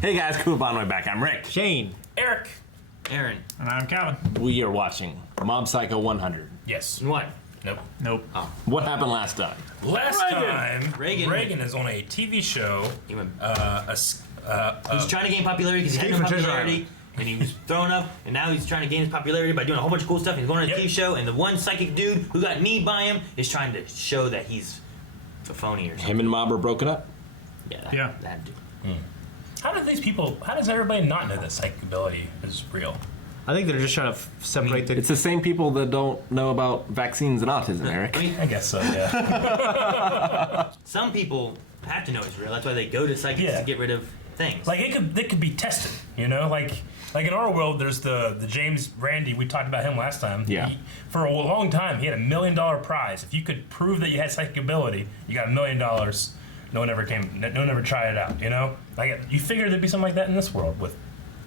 Hey guys, cool by back. I'm Rick. Shane. Eric. Aaron. And I'm Calvin. We are watching Mob Psycho 100. Yes. What? Nope. Oh. What happened last time? Last time, Reagan is on a TV show. He went. He's He's trying to gain popularity because he had no popularity, and he was thrown up, and now he's trying to gain his popularity by doing a whole bunch of cool stuff. He's going on a TV show, and the one psychic dude who got kneed by him is trying to show that he's a phony or something. Him and Mob are broken up? Yeah, that dude. How does everybody not know that psychic ability is real? I think they're just trying to separate the... It's the same people that don't know about vaccines and autism, Eric. I guess so, yeah. Some people have to know it's real. That's why they go to psychics to get rid of things. Like, it could be tested, you know? Like in our world, there's the James Randi, we talked about him last time. Yeah. For a long time, he had $1 million prize. If you could prove that you had psychic ability, you got $1 million. No one ever tried it out, you know? Like, you figure there'd be something like that in this world.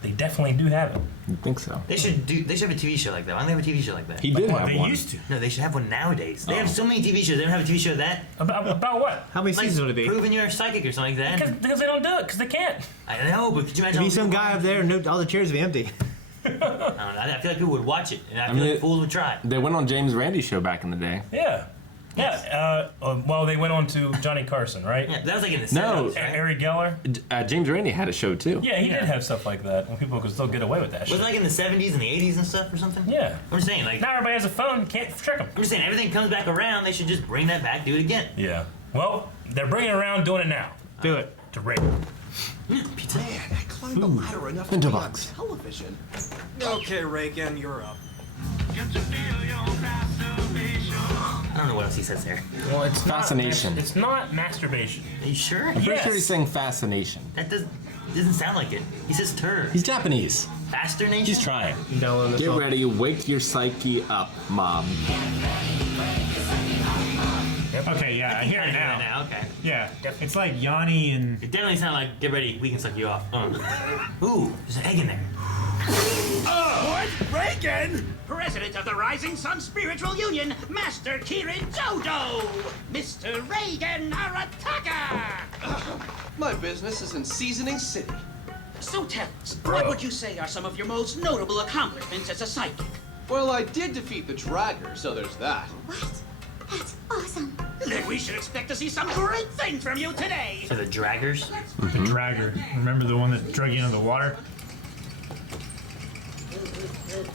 They definitely do have it. You think so? They should have a TV show like that. Why don't they have a TV show like that? He did have They one. used to. No, they should have one nowadays. They have so many TV shows. They don't have a TV show of that. About what? How many seasons would it be? Proving you're psychic or something like that. Because they don't do it, because they can't. I know, but could you imagine? Be all some the guy up there and all the chairs would be empty. I don't know. I feel like people would watch it, and I feel like fools would try. They went on James Randi's show back in the day. Yeah. Yeah. Well, they went on to Johnny Carson, right? Yeah, that was like in the No. 70s, right? Ari Geller. James Randi had a show too. Yeah, he did have stuff like that, and people could still get away with that shit. Wasn't it like in the 70s and the 80s and stuff or something? Yeah. I'm just saying, like, Now everybody has a phone, can't trick them. I'm just saying, everything comes back around. They should just bring that back, do it again. Yeah. Well, they're bringing it around, doing it now. Do it. To rape. Pizza. Man, I climbed the ladder enough to Into be on box. television. Okay, Reagan, you're up. I don't know what else he says there. Well, it's Fascination. It's not masturbation. Are you sure? I'm pretty sure Yes. he's saying fascination. That doesn't sound like it. He says tur. He's Japanese. Faster nation? He's trying. Download this Get one. ready, wake your psyche up, Mob. Okay, yeah, I hear it Yeah, now. okay. Yeah, it's like Yanni and... It definitely sounds like, get ready, we can suck you off. Ooh, there's an egg in there. What? Reagan? President of the Rising Sun Spiritual Union, Master Kirin Jodo! Mr. Reagan Arataka! My business is in Seasoning City. So tell us, what would you say are some of your most notable accomplishments as a psychic? Well, I did defeat the Dragger, so there's that. What? That's awesome. Then we should expect to see some great things from you today! For the draggers? The dragger. Remember the one that drug you into the water?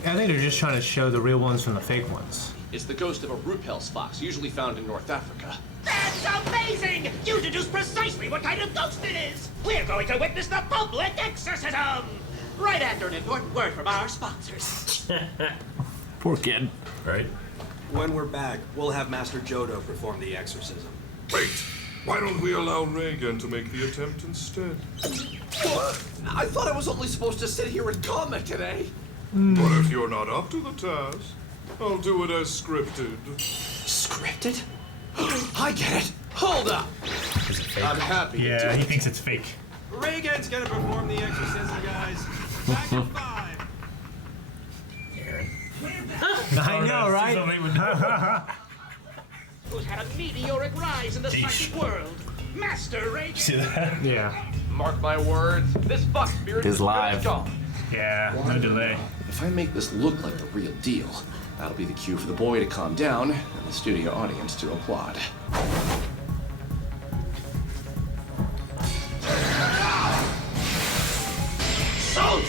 I think they're just trying to show the real ones from the fake ones. It's the ghost of a Rupels fox, usually found in North Africa. That's amazing! You deduced precisely what kind of ghost it is! We're going to witness the public exorcism! Right after an important word from our sponsors. Poor kid. Right? When we're back, we'll have Master Jodo perform the exorcism. Wait! Why don't we allow Reagan to make the attempt instead? What? I thought I was only supposed to sit here and comment today. But if you're not up to the task, I'll do it as scripted. Scripted? I get it. Hold up. I'm happy to do Yeah, it. he thinks it's fake. Reagan's gonna perform the exorcism, guys. Back to 5. I know, right? Who's had a meteoric rise in the psychic world. Master Reagan. See that? Yeah. Mark my words, this fuck spirit Is is live. gone. Yeah, no delay. If I make this look like the real deal, that'll be the cue for the boy to calm down and the studio audience to applaud. So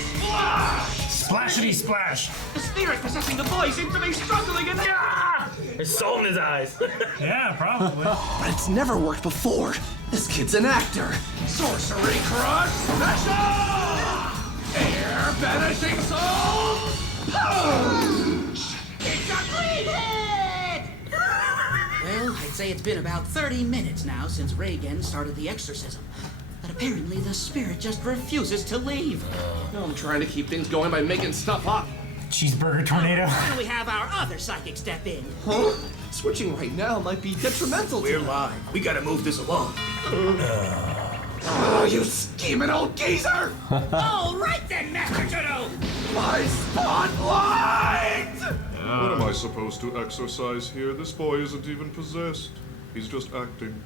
Splashity splash! The spirit possessing the boy seems to be struggling in There's soul in his eyes. Yeah, probably. But it's never worked before. This kid's an actor. Sorcery Crush Special! Air Banishing Soul Punch! It's a great hit! Well, I'd say it's been about 30 minutes now since Reagan started the exorcism. But apparently the spirit just refuses to leave. No, I'm trying to keep things going by making stuff up. Cheeseburger tornado. Why don't we have our other psychic step in? Huh? Switching right now might be detrimental to me. live. We gotta move this along. Oh, you scheming old geezer! All right then, Master Jodo! My spotlight! What am I supposed to exercise here? This boy isn't even possessed. He's just acting.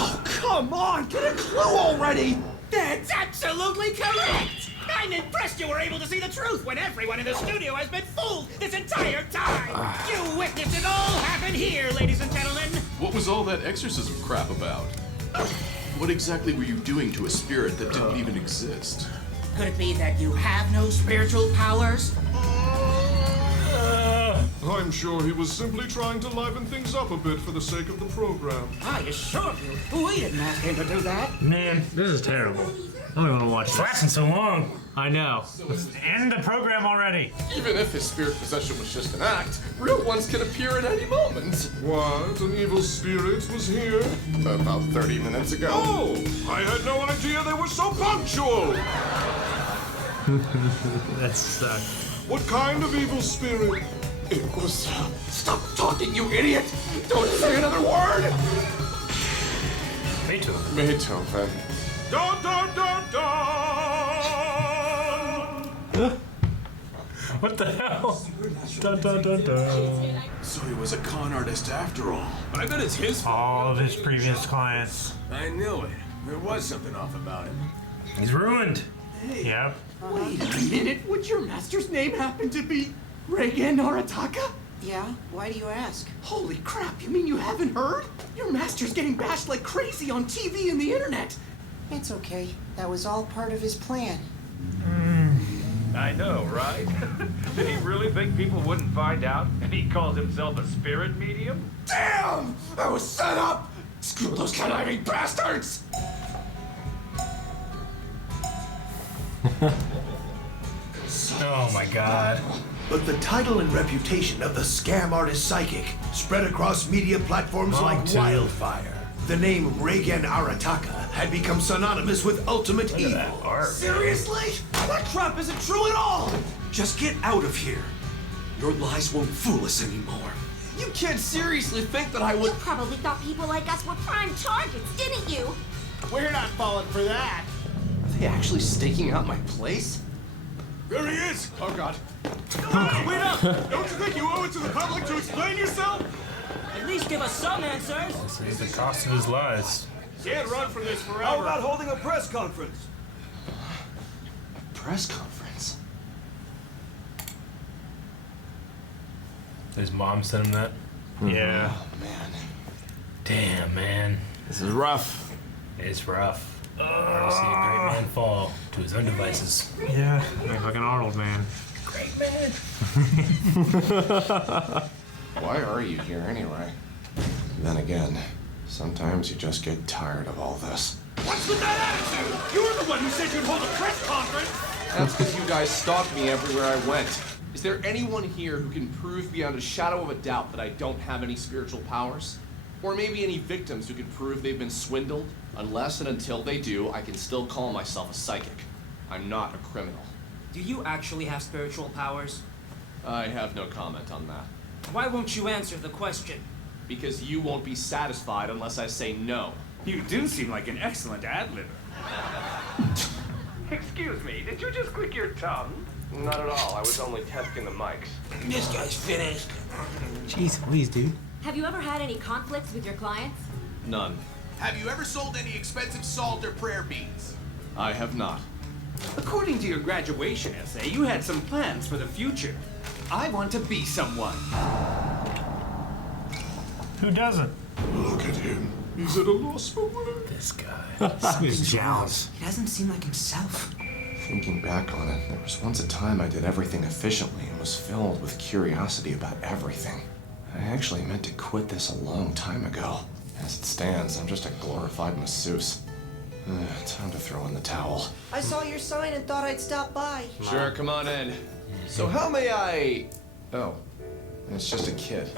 Oh, come Come on, get a clue already! That's absolutely correct! I'm impressed you were able to see the truth when everyone in the studio has been fooled this entire time! You witnessed it all happen here, ladies and gentlemen! What was all that exorcism crap about? What exactly were you doing to a spirit that didn't even exist? Could it be that you have no spiritual powers? I'm sure he was simply trying to liven things up a bit for the sake of the program. I assure you, we didn't ask him to do that. Man, this is terrible. I don't even want to watch It's this. lasting so long. I know. End the program already. Even if his spirit possession was just an act, real ones can appear at any moment. What? An evil spirit was here? About 30 minutes ago. Oh! I had no idea they were so punctual! That sucked. What kind of evil spirit? It was... Stop talking, you idiot! Don't say another word! Beethoven. Beethoven. Dun dun dun dun! What the hell? Dun, dun, dun, dun. So he was a con artist after all. I bet it's his fault. All of his previous clients. I knew it. There was something off about him. He's ruined. Yep. Wait a minute, would your master's name happen to be Reigen Arataka? Yeah? Why do you ask? Holy crap, you mean you haven't heard? Your master's getting bashed like crazy on TV and the internet. It's okay. That was all part of his plan. I know, right? Did he really think people wouldn't find out? And he calls himself a spirit medium? Damn! I was set up! Screw those conniving bastards! Oh my god. But the title and reputation of the scam artist psychic spread across media platforms like wildfire. The name Reigen Arataka had become synonymous with ultimate evil. Seriously? That crap isn't true at all! Just get out of here. Your lies won't fool us anymore. You can't seriously think that I would... You probably thought people like us were prime targets, didn't you? We're not falling for that. Are they actually staking out my place? There he is! Oh god. Wait up! Don't you think you owe it to the public to explain yourself? At least give us some answers! This is the cost of his lies. Can't run from this forever. How about holding a press conference? Press conference? His mom sent him that? Yeah. Oh, man. Damn, man. This is rough. It's rough. Hard to see a great man fall to his own devices. Yeah. Like fucking Arnold, man. Great man. Why are you here anyway? Then again, sometimes you just get tired of all this. What's with that attitude? You were the one who said you'd hold a press conference! That's because you guys stalked me everywhere I went. Is there anyone here who can prove beyond a shadow of a doubt that I don't have any spiritual powers? Or maybe any victims who can prove they've been swindled? Unless and until they do, I can still call myself a psychic. I'm not a criminal. Do you actually have spiritual powers? I have no comment on that. Why won't you answer the question? Because you won't be satisfied unless I say no. You do seem like an excellent ad-libber. Excuse me, did you just click your tongue? Not at all. I was only testing the mics. This guy's finished. Jeez, please, dude. Have you ever had any conflicts with your clients? None. Have you ever sold any expensive salt or prayer beads? I have not. According to your graduation essay, you had some plans for the future. I want to be someone. Who doesn't? Look at him. He's at a loss for words. This guy. His jowls. He doesn't seem like himself. Thinking back on it, there was once a time I did everything efficiently and was filled with curiosity about everything. I actually meant to quit this a long time ago. As it stands, I'm just a glorified masseuse. Time to throw in the towel. I saw your sign and thought I'd stop by. Sure, come on in. So how may I... Oh, it's just a kid.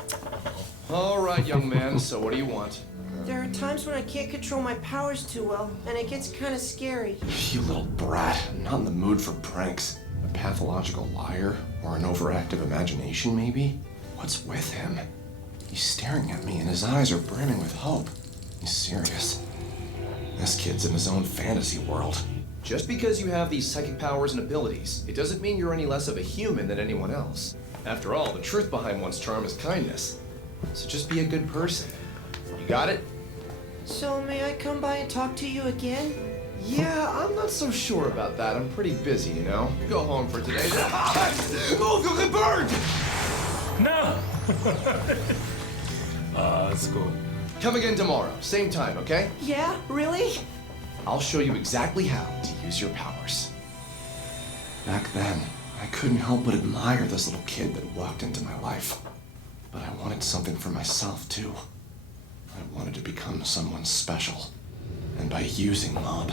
All right, young man, so what do you want? There are times when I can't control my powers too well, and it gets kind of scary. You little brat, I'm not in the mood for pranks. A pathological liar? Or an overactive imagination, maybe? What's with him? He's staring at me and his eyes are brimming with hope. He's serious. This kid's in his own fantasy world. Just because you have these psychic powers and abilities, it doesn't mean you're any less of a human than anyone else. After all, the truth behind one's charm is kindness. So just be a good person. You got it? So may I come by and talk to you again? Yeah, I'm not so sure about that. I'm pretty busy, you know? Go home for today. Move, you'll get burned! No! That's cool. Come again tomorrow, same time, okay? Yeah, really? I'll show you exactly how to use your powers. Back then, I couldn't help but admire this little kid that walked into my life. But I wanted something for myself, too. I wanted to become someone special. And by using Mob,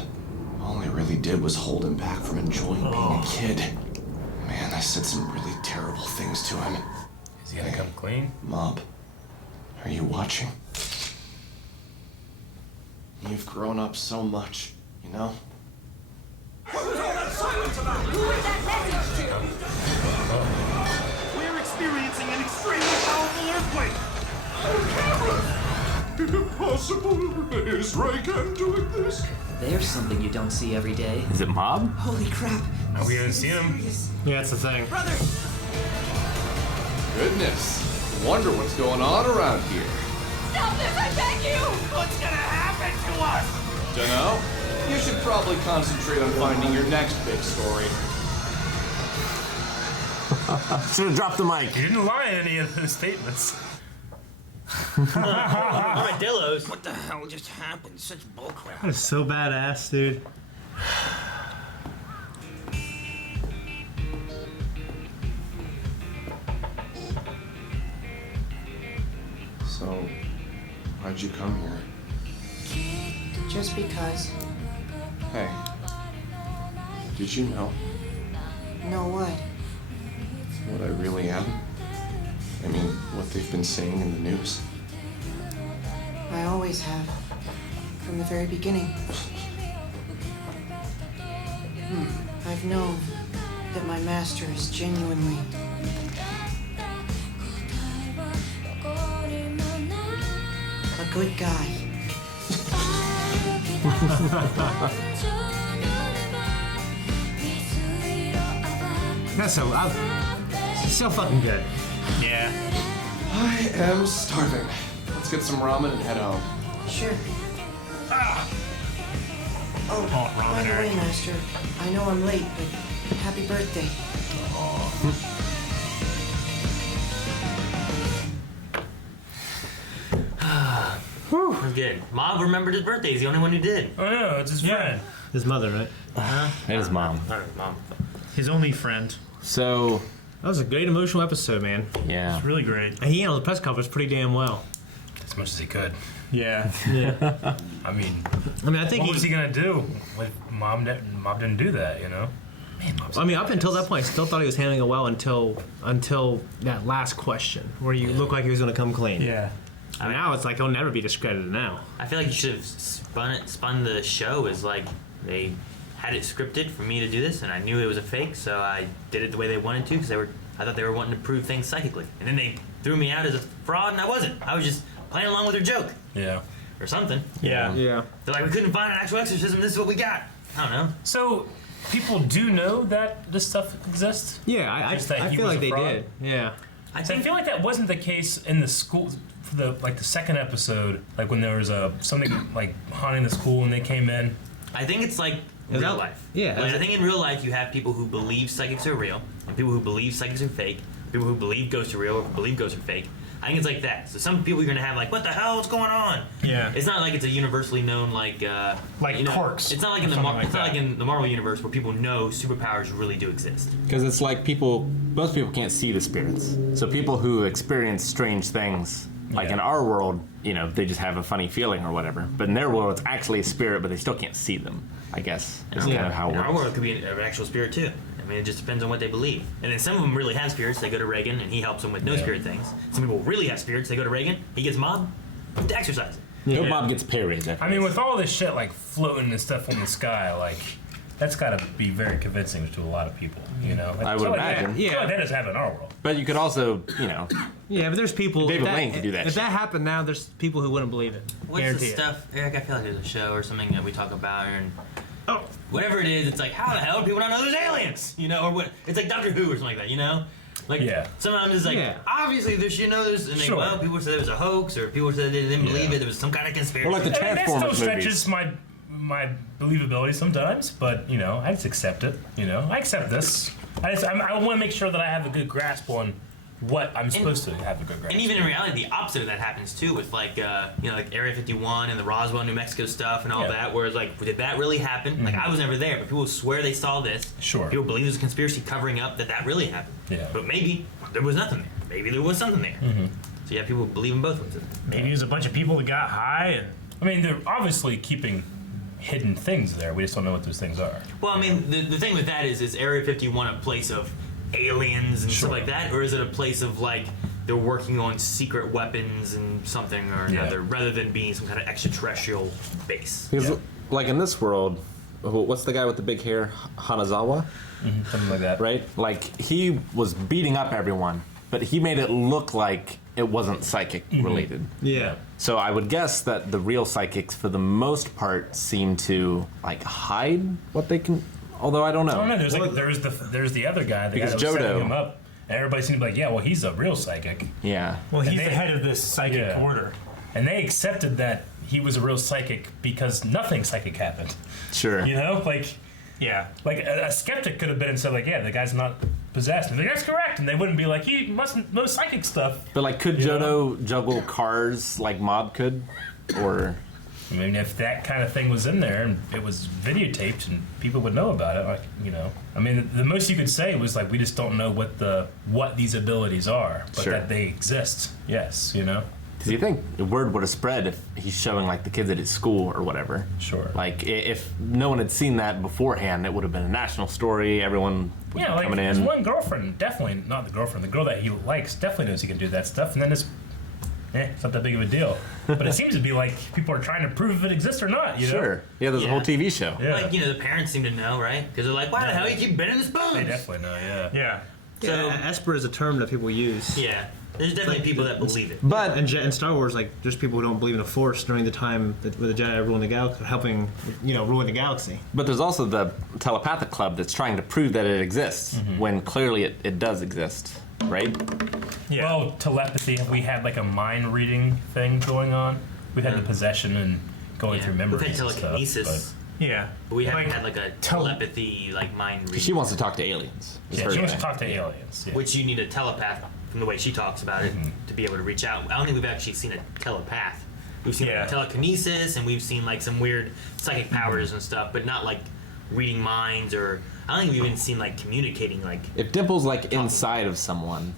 all I really did was hold him back from enjoying being a kid. Man, I said some really terrible things to him. Is he gonna come clean? Mob, are you watching? You've grown up so much, you know? What was all that silence about? Who is that message to? We're experiencing an extremely powerful earthquake! Impossible! Is Reagan doing this? There's something you don't see every day. Is it Mob? Holy crap. We haven't seen him. Yeah, that's the thing. Brother! Goodness. Wonder what's going on around here. Stop this, I beg you! What's gonna happen to us? Dunno. You should probably concentrate on finding your next big story. Should have dropped the mic. He didn't lie in any of his statements. Armadillos. What the hell just happened? Such bullcrap. That is so badass, dude. So, why'd you come here? Just because. Hey, did you know Know what? what I really am? I mean, what they've been saying in the news? I always have. From the very beginning. I've known that my master is genuinely a good guy. That's so fucking good. Yeah. I am starving. Let's get some ramen and head home. Sure. Oh, by ramen the way, Eric. Master, I know I'm late, but happy birthday. That's good. Mob remembered his birthday. He's the only one who did. Oh no, it's his friend. His mother, right? And his mom. Mom. His only friend. So, That was a great emotional episode, man. yeah. It's really great. And he handled the press conference pretty damn well. As much as he could. Yeah. Yeah. I mean, I think what was he gonna do? Like, Mom didn't do that, you know? Man, I mean, up until that point, I still thought he was handling it well until that last question where you looked like he was going to come clean. Yeah. And now it's like he'll never be discredited now. I feel like you should have spun the show as like they had it scripted for me to do this, and I knew it was a fake, so I did it the way they wanted to because I thought they were wanting to prove things psychically, and then they threw me out as a fraud, and I wasn't. I was just playing along with their joke. Yeah. Or something. Yeah. Yeah. They're like, we couldn't find an actual exorcism. This is what we got. I don't know. So, people do know that this stuff exists? Yeah, I feel like they did. Yeah. I feel like that wasn't the case in the school for the second episode, like when there was something like haunting the school and they came in. I think it's like Is real that- life. yeah, Like, is I think in real life you have people who believe psychics are real, and people who believe psychics are fake, people who believe ghosts are real or believe ghosts are fake. I think it's like that. So some people you're gonna have like, what the hell is going on? Yeah. Uh, It's not like it's a universally known like quirks. It's not like in the Something Marvel. like It's not that. like in the Marvel universe where people know superpowers really do exist. Because it's like most people can't see the spirits. So people who experience strange things, like in our world, they just have a funny feeling or whatever. But in their world, it's actually a spirit, but they still can't see them, I guess. Is kind of how it In our works. world, it could be an actual spirit too. I mean, it just depends on what they believe. And then some of them really have spirits. They go to Reagan, and he helps them with no spirit things. Some people really have spirits. They go to Reagan. He gets Mob to exercise it. No Mob gets pay raise after I mean, with all this shit like floating and stuff in the sky, like that's got to be very convincing to a lot of people, you know. I would imagine. Yeah, like that doesn't happen in our world. But you could also, Yeah, but there's people. David if Lane could do that If shit. that happened now, there's people who wouldn't believe it. What's Guarantee the it. stuff, Eric? I feel like there's a show or something that we talk about, and whatever it is, it's like, how the hell do people not know there's aliens? You know, or what? It's like Doctor Who or something like that. You know, Like, sometimes it's like, obviously there's, and well, people said it was a hoax, or people said they didn't believe it. There was some kind of conspiracy. Well, like the Transformers that still stretches my believability sometimes, but I just accept it. I accept this. I want to make sure that I have a good grasp on what I'm supposed to have a good grasp. And even in reality, the opposite of that happens too, with like Area 51 and the Roswell, New Mexico stuff and all that. Where it's like, did that really happen? Like, I was never there, but people swear they saw this. Sure. People believe there's a conspiracy covering up that really happened. Yeah. But maybe there was nothing there. Maybe there was something there. So yeah, people believe in both ones. Maybe it was a bunch of people that got high and. I mean, they're obviously keeping hidden things there. We just don't know what those things are. Well, I mean, the thing with that is Area 51 a place of aliens and stuff like that, or is it a place of like they're working on secret weapons and something or another, rather than being some kind of extraterrestrial base? Because, like in this world, what's the guy with the big hair? Hanazawa? Something like that. Right? Like, he was beating up everyone, but he made it look like it wasn't psychic related. Yeah. So I would guess that the real psychics, for the most part, seem to like hide what they can. Although I don't know. I don't know. There's the other guy, the guy that was setting him up, and everybody seemed like, yeah, well, he's a real psychic. Yeah. Well, he's the head of this psychic order, and they accepted that he was a real psychic because nothing psychic happened. Sure. Yeah, like a skeptic could have been and said, like, yeah, the guy's not possessed. And that's correct. And they wouldn't be like, he mustn't know psychic stuff. But, like, could Jodo juggle cars like Mob could? Or... I mean, if that kind of thing was in there and it was videotaped and people would know about it, I mean, the most you could say was, like, we just don't know what these abilities are, but that they exist. Yes, Because you think the word would have spread if he's showing, like, the kids at his school or whatever. Sure. Like, if no one had seen that beforehand, it would have been a national story. Everyone would be coming in. His one girlfriend, definitely, not the girlfriend, the girl that he likes definitely knows he can do that stuff. And then it's not that big of a deal. But it seems to be like people are trying to prove if it exists or not, Sure. Yeah, there's a whole TV show. Yeah. Like, the parents seem to know, right? Because they're like, why the hell you keep bending the spoons? They definitely know, yeah. So Esper is a term that people use. Yeah. There's definitely people that believe it. But in Star Wars, like, there's people who don't believe in the Force during the time where the Jedi ruling the galaxy, helping, ruin the galaxy. But there's also the telepathic club that's trying to prove that it exists when clearly it does exist, right? Yeah. Well, telepathy, we had like a mind reading thing going on. We had the possession and going through memories. We've had telekinesis. But we haven't had like a telepathy, like mind reading. She wants to talk to aliens. Yeah, she wants to talk to aliens. Yeah. Which you need a telepath, from the way she talks about it, to be able to reach out. I don't think we've actually seen a telepath. We've seen like, telekinesis, and we've seen like some weird psychic powers and stuff, but not like reading minds, or I don't think we've even seen like communicating. Like, if Dimple's like inside of someone,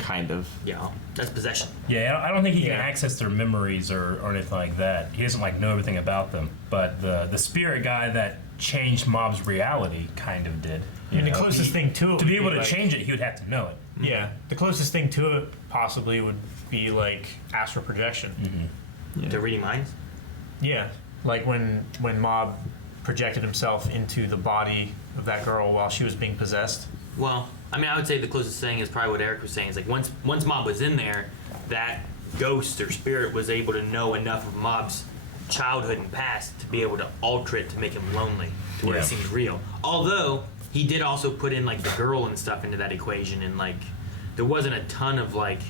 kind of. Yeah, that's possession. Yeah, I don't think he can access their memories or anything like that. He doesn't like know everything about them. But the spirit guy that changed Mob's reality kind of did. And the closest thing to it to be able to like, change it, he would have to know it. Yeah, the closest thing to it possibly would be like astral projection. To reading minds. Yeah, like when Mob projected himself into the body of that girl while she was being possessed. Well, I mean, I would say the closest thing is probably what Eric was saying. Is like once Mob was in there, that ghost or spirit was able to know enough of Mob's childhood and past to be able to alter it to make him lonely, to where it seems real. Although he did also put in like the girl and stuff into that equation, and like there wasn't a ton of like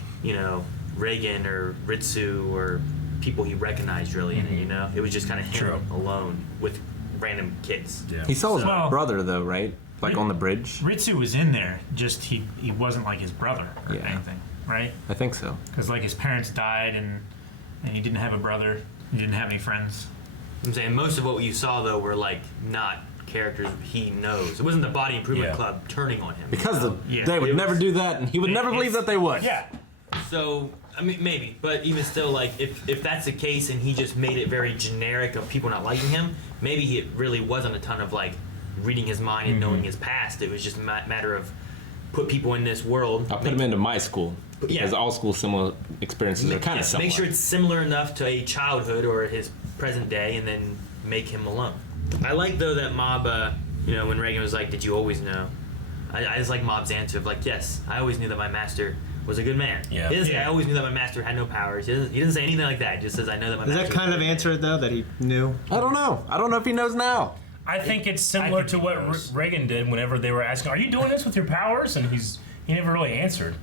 Reagan or Ritsu or people he recognized really in it. It was just kind of him alone with random kids. Yeah. He saw his brother though, right? Like on the bridge. Ritsu was in there, just he wasn't like his brother or anything, right? I think so. Because like his parents died, and he didn't have a brother. He didn't have any friends. I'm saying most of what you saw though were like not characters he knows. It wasn't the Body Improvement Club turning on him. Because they would never do that, and he would never believe that they would. Yeah. So, I mean, maybe. But even still, like, if that's the case and he just made it very generic of people not liking him, maybe it really wasn't a ton of, like, reading his mind and knowing his past. It was just a matter of put people in this world. I'll put him into my school. Because all school similar experiences are kind of similar. Make sure it's similar enough to a childhood or his present day, and then make him alone. I like, though, that Mob, when Reagan was like, did you always know? I just like Mob's answer of, like, yes, I always knew that my master was a good man. Yeah. He doesn't say, I always knew that my master had no powers. He doesn't say anything like that. He just says, I know that my master... Is that kind of answer, though, that he knew? I don't know. I don't know if he knows now. I think it's similar to what Reagan did whenever they were asking, are you doing this with your powers? And he never really answered.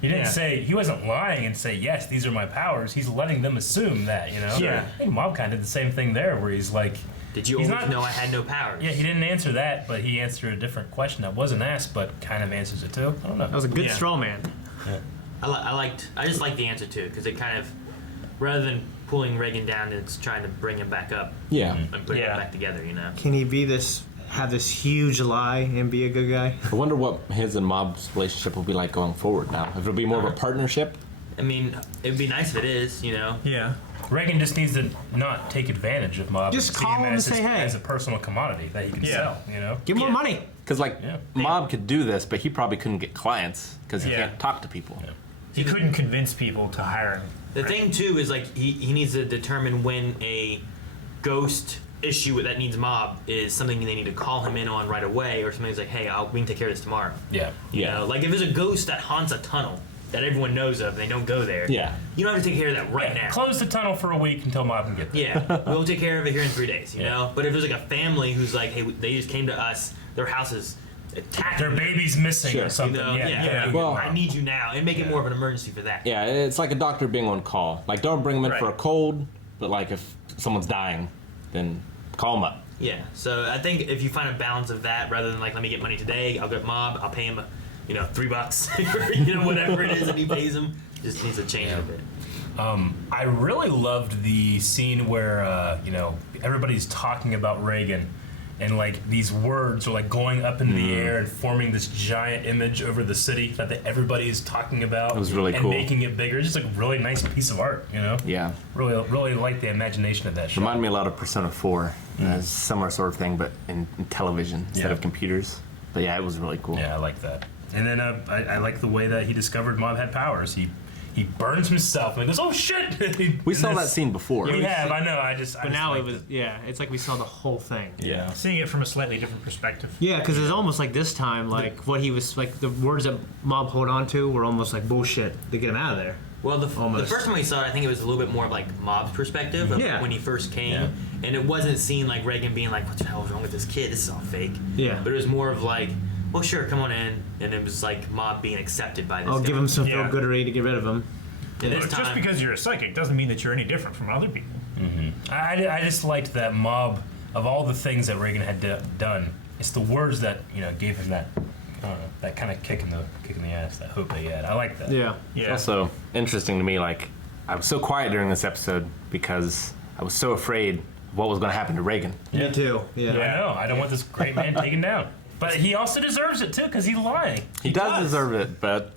He didn't say, he wasn't lying and say, yes, these are my powers. He's letting them assume that, you know? Yeah. I think Mob kind of did the same thing there, where he's like, did you always know I had no powers? Yeah, he didn't answer that, but he answered a different question that wasn't asked, but kind of answers it too. I don't know. That was a good straw man. Yeah. I just like the answer too, because it kind of, rather than pulling Reagan down, it's trying to bring him back up. Yeah. And put him back together, you know? Can he have this huge lie and be a good guy? I wonder what his and Mob's relationship will be like going forward now. If it'll be more of a partnership. I mean, it'd be nice if it is, you know? Yeah. Reagan just needs to not take advantage of Mob. Just and see call him him and as say, hey. as a personal commodity that he can sell, you know? Give him more money. Because, like, Mob could do this, but he probably couldn't get clients because he can't talk to people. He couldn't convince people to hire him. The thing, too, is, like, he needs to determine when a ghost issue that needs Mob is something they need to call him in on right away, or something's like, hey, we can take care of this tomorrow. Yeah. You know, like, if there's a ghost that haunts a tunnel that everyone knows of and they don't go there, yeah, you don't have to take care of that right now. Close the tunnel for a week until Mob can get there. Yeah, we'll take care of it here in 3 days, you know? But if there's, like, a family who's like, hey, they just came to us, their house is attacked. Their baby's missing or something. You know? Yeah. Well, I need you now, and make it more of an emergency for that. Yeah, it's like a doctor being on call. Like, don't bring him in for a cold, but, like, if someone's dying, then call him up. Yeah, so I think if you find a balance of that, rather than like, let me get money today, I'll get Mob, I'll pay him, $3, you know, whatever it is that he pays him, just needs to change a bit. I really loved the scene where, everybody's talking about Reagan, and like these words are like going up into the air and forming this giant image over the city that everybody is talking about. It was really and cool. making it bigger. It's just like a really nice piece of art, you know? Yeah. Really like the imagination of that shot. Reminded me a lot of Persona 4. Similar sort of thing, but in television instead of computers. But yeah, it was really cool. Yeah, I like that. And then I like the way that he discovered Mob had powers. He burns himself and he goes, oh shit! We saw that scene before. We have, I know. But now it was, it's like we saw the whole thing. Yeah. Seeing it from a slightly different perspective. Yeah, because it's almost like this time, like what he was, like the words that Mob hold on to were almost like bullshit to get him out of there. Well, the first time we saw it, I think it was a little bit more of like Mob's perspective of when he first came, and it wasn't seen like Reagan being like, "What the hell is wrong with this kid? This is all fake." Yeah. But it was more of like, "Well, sure, come on in," and it was like Mob being accepted by this. I'll guy. give him some feel-goodery to get rid of him. And this Just time, because you're a psychic doesn't mean that you're any different from other people. Mm-hmm. I just liked that Mob, of all the things that Reagan had done, it's the words that gave him that. That kind of kick in the ass, that hope that he had. I like that. Yeah. It's also interesting to me, like, I was so quiet during this episode because I was so afraid of what was going to happen to Reagan. Me too. Yeah. I know. I don't want this great man taken down. But he also deserves it, too, because he's lying. He does deserve it, but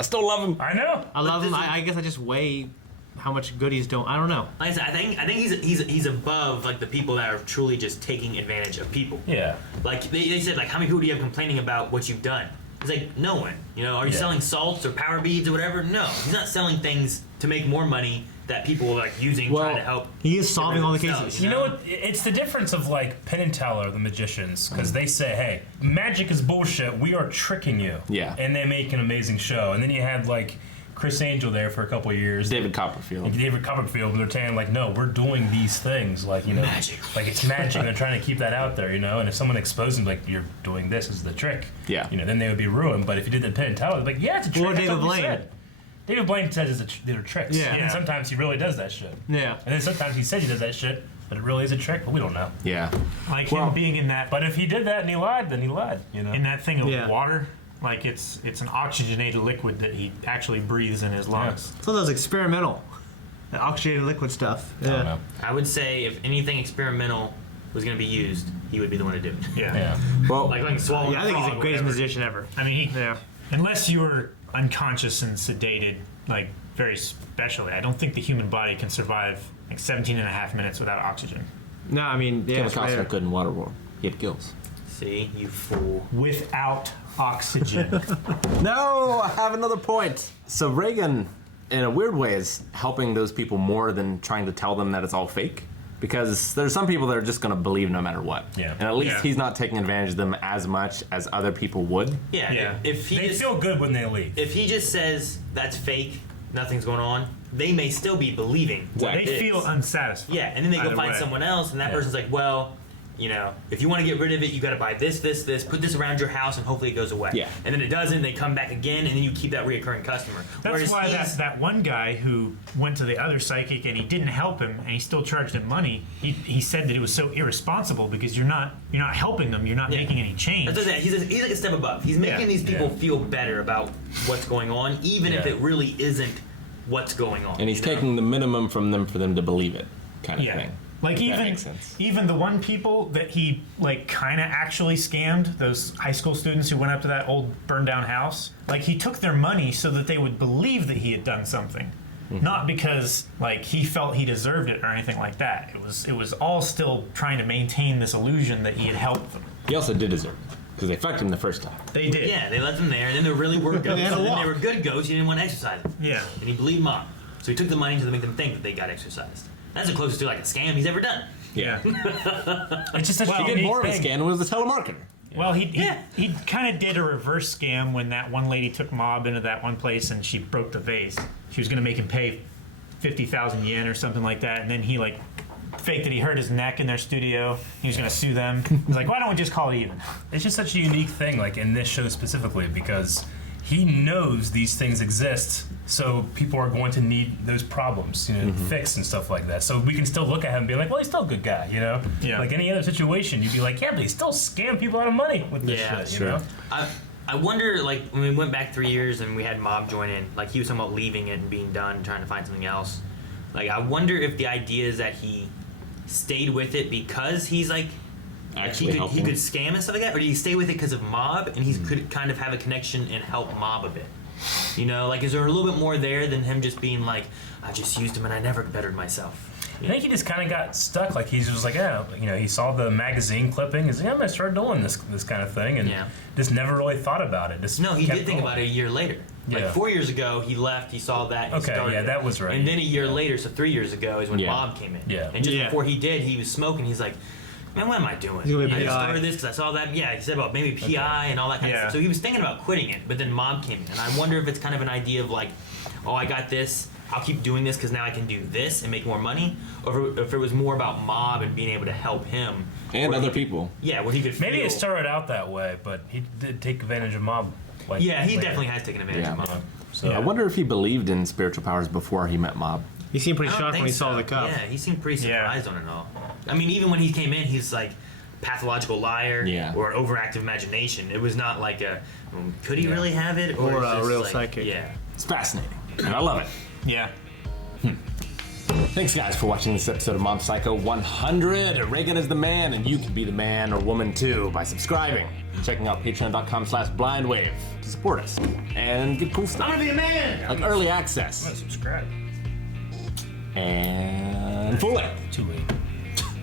I still love him. I know. I love him. I guess I just weigh how much good he's doing. I don't know. like I said, I think he's above like the people that are truly just taking advantage of people. Yeah. Like they said, like, how many people do you have complaining about what you've done? It's like, no one. Are you selling salts or power beads or whatever? No, he's not selling things to make more money that people are like using, trying to help. He is solving all the cases. themselves, You know what? It's the difference of like Penn and Teller, the magicians, because they say, "Hey, magic is bullshit. We are tricking you." Yeah. And they make an amazing show. And then you had like Chris Angel there for a couple of years. David Copperfield. And they're saying like, "No, we're doing these things like magic. Like it's magic." And they're trying to keep that out there, And if someone exposes them, like, "You're doing this is the trick," then they would be ruined. But if you did the Penn and Teller, they'd be like, "Yeah, it's a trick." Or That's David what we Blaine. said. David Blaine says they're tricks. Yeah. And sometimes he really does that shit. Yeah. And then sometimes he says he does that shit, but it really is a trick, but we don't know. Yeah. Like him being in that. But if he did that and he lied, then he lied. In that thing of water, like it's an oxygenated liquid that he actually breathes in his lungs. So that was experimental. That oxygenated liquid stuff. I don't know. I would say if anything experimental was going to be used, he would be the one to do it. Yeah. Well, like swallowing. I think he's frog the or greatest whatever. musician ever. I mean, unless you were unconscious and sedated, like very specially, I don't think the human body can survive like 17 and a half minutes without oxygen. No, I mean, Kevin it's Costner right. good in Waterworld. He had gills. See, you fool. Without oxygen. No, I have another point. So Reagan, in a weird way, is helping those people more than trying to tell them that it's all fake. Because there's some people that are just going to believe no matter what. Yeah. And at least he's not taking advantage of them as much as other people would. Yeah. If he They feel good when they leave. If he just says that's fake, nothing's going on, they may still be believing what They it is. feel unsatisfied. Yeah, and then they go either find way. someone else, and that person's like, well, you know, if you want to get rid of it, you got to buy this, put this around your house, and hopefully it goes away. Yeah. And then it doesn't, they come back again, and then you keep that reoccurring customer. That's why that one guy who went to the other psychic and he didn't help him and he still charged him money, he said that it was so irresponsible because you're not helping them, you're not making any change. That's what I'm saying. He's like a step above. He's making these people feel better about what's going on, even if it really isn't what's going on. And he's taking the minimum from them for them to believe it, kind of thing. Like That makes sense. even the one people that he like kind of actually scammed, those high school students who went up to that old burned down house, like he took their money so that they would believe that he had done something, not because like he felt he deserved it or anything like that. It was all still trying to maintain this illusion that he had helped them. He also did deserve it because they fucked him the first time. They did. Yeah, they left them there, and then there really were ghosts. had a And then walk. they were good ghosts. He didn't want to exercise them. Yeah. And he believed Mom. So he took the money to make them think that they got exercised. That's the closest to like a scam he's ever done. Yeah. It's just such a He did unique more of a thing. scam. It was the telemarketer. Well, he kind of did a reverse scam when that one lady took Mob into that one place and she broke the vase. She was going to make him pay 50,000 yen or something like that, and then he like faked that he hurt his neck in their studio. He was going to sue them. He's like, why don't we just call it even? It's just such a unique thing, like in this show specifically, because he knows these things exist, so people are going to need those problems, you know, fixed and stuff like that. So we can still look at him and be like, well, he's still a good guy, you know? Yeah. Like any other situation, you'd be like, yeah, but he still scam people out of money with this shit, you know? I wonder, like, when we went back 3 years and we had Mob join in, like, he was talking about leaving it and being done and trying to find something else. Like, I wonder if the idea is that he stayed with it because he's, like, Actually he could scam and stuff like that, or did he stay with it because of Mob and he could kind of have a connection and help Mob a bit? You know, like, is there a little bit more there than him just being like, I just used him and I never bettered myself? I think he just kind of got stuck. Like, he was like, yeah, you know, he saw the magazine clipping. He's like, yeah, I'm going to start doing this kind of thing. And just never really thought about it. Just No, he kept did think going. about it a year later. Like 4 years ago, he left, he saw that, he Okay, started yeah, it. that was right. And then a year later, so 3 years ago, is when Yeah. Bob came in. Yeah. And just Yeah. before he did, he was smoking. He's like, man, what am I doing? He's gonna be I just PI. started this because I saw that. Yeah, he said about maybe PI and all that kind of stuff. So he was thinking about quitting it, but then Mob came in. And I wonder if it's kind of an idea of like, oh, I got this, I'll keep doing this because now I can do this and make more money, or if it was more about Mob and being able to help him And where other he could- people. Yeah, where he could Maybe feel, it started out that way, but he did take advantage of Mob. Like, Yeah, he later. definitely has taken advantage of Mob. So I wonder if he believed in spiritual powers before he met Mob. He seemed pretty I don't shocked when think he saw so. the cup. Yeah, he seemed pretty surprised on it all. I mean, even when he came in, he's like pathological liar or an overactive imagination. It was not like a could he really have it Or it's a just real like, psychic. Yeah, It's fascinating, and I love it. Yeah. Thanks, guys, for watching this episode of Mom Psycho 100. Reagan is the man, and you can be the man or woman too by subscribing, checking out patreon.com/blindwave to support us, and get cool stuff. I'm gonna be a man. Like early access subscribe. and full length. Too late.